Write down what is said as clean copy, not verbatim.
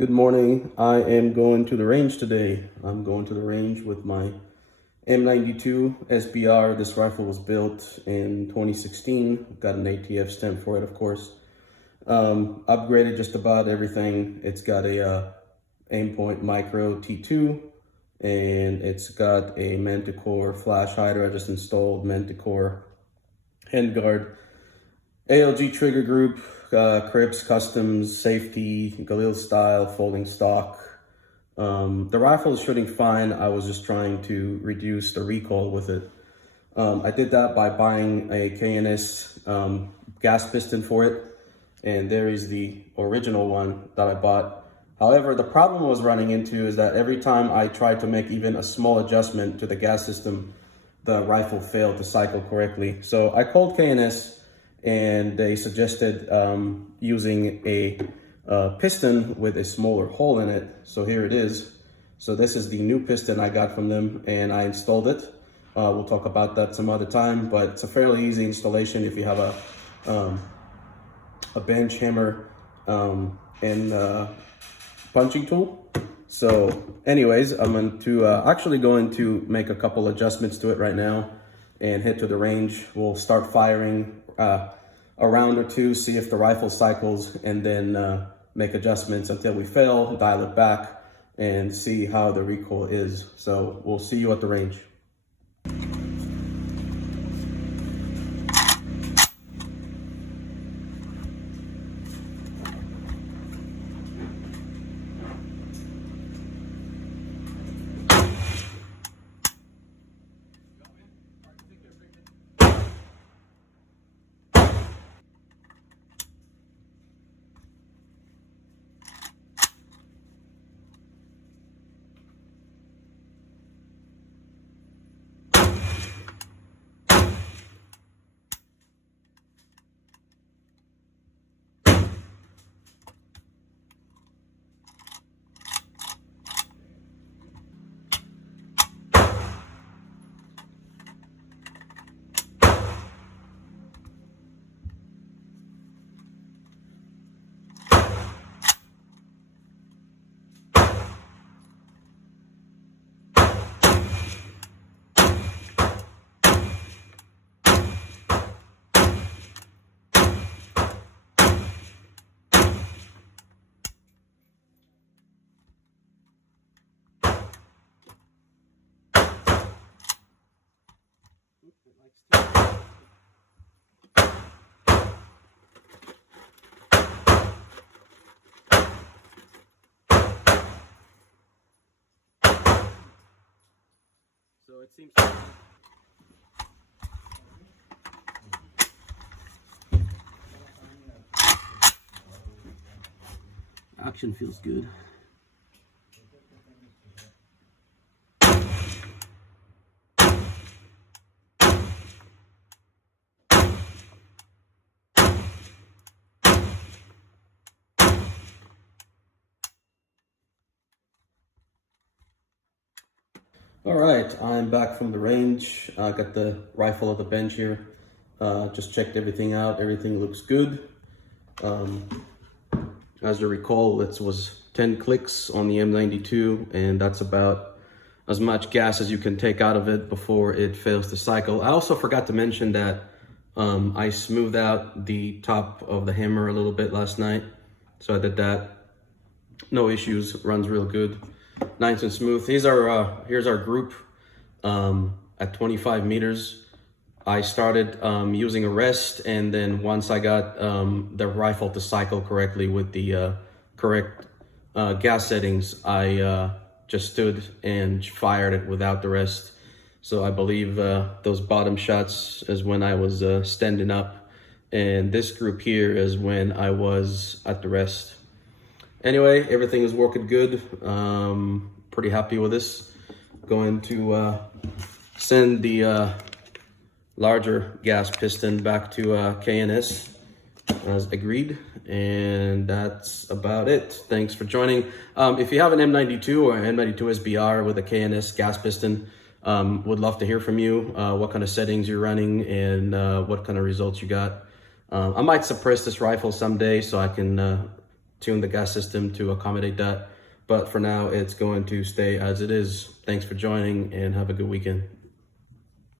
Good morning. I am going to the range today. I'm going to the range with my M92 SBR. This rifle was built in 2016. Got an ATF stamp for it, of course. Upgraded just about everything. It's got a Aimpoint Micro T2, and it's got a Manticore flash hider. I just installed Manticore handguard, ALG trigger group, Crips, customs, safety, Galil style, folding stock. The rifle is shooting fine. I was just trying to reduce the recoil with it. I did that by buying a KNS gas piston for it, and there is the original one that I bought. However, the problem I was running into is that every time I tried to make even a small adjustment to the gas system, the rifle failed to cycle correctly. So I called KNS, and they suggested using a piston with a smaller hole in it. So here it is. So this is the new piston I got from them, and I installed it. We'll talk about that some other time, but it's a fairly easy installation if you have a bench hammer and punching tool. So anyways, I'm actually going to make a couple adjustments to it right now and head to the range. We'll start firing a round or two, see if the rifle cycles, and then make adjustments until we fail, dial it back, and see how the recoil is. So we'll see you at the range. So it seems action feels good. All right, I'm back from the range. I got the rifle at the bench here. Just checked everything out. Everything looks good. As you recall, it was 10 clicks on the M92, and that's about as much gas as you can take out of it before it fails to cycle. I also forgot to mention that I smoothed out the top of the hammer a little bit last night. So I did that. No issues, runs real good. Nice and smooth. Here's our group at 25 meters. I started using a rest, and then once I got the rifle to cycle correctly with the correct gas settings, I just stood and fired it without the rest. So I believe those bottom shots is when I was standing up, and this group here is when I was at the rest. Anyway, everything is working good. Pretty happy with this. Going to send the larger gas piston back to KNS as agreed, and that's about it. Thanks for joining. If you have an M92 or an M92 SBR with a KNS gas piston, would love to hear from you, what kind of settings you're running and what kind of results you got. I might suppress this rifle someday so I can tune the gas system to accommodate that. But for now, it's going to stay as it is. Thanks for joining and have a good weekend.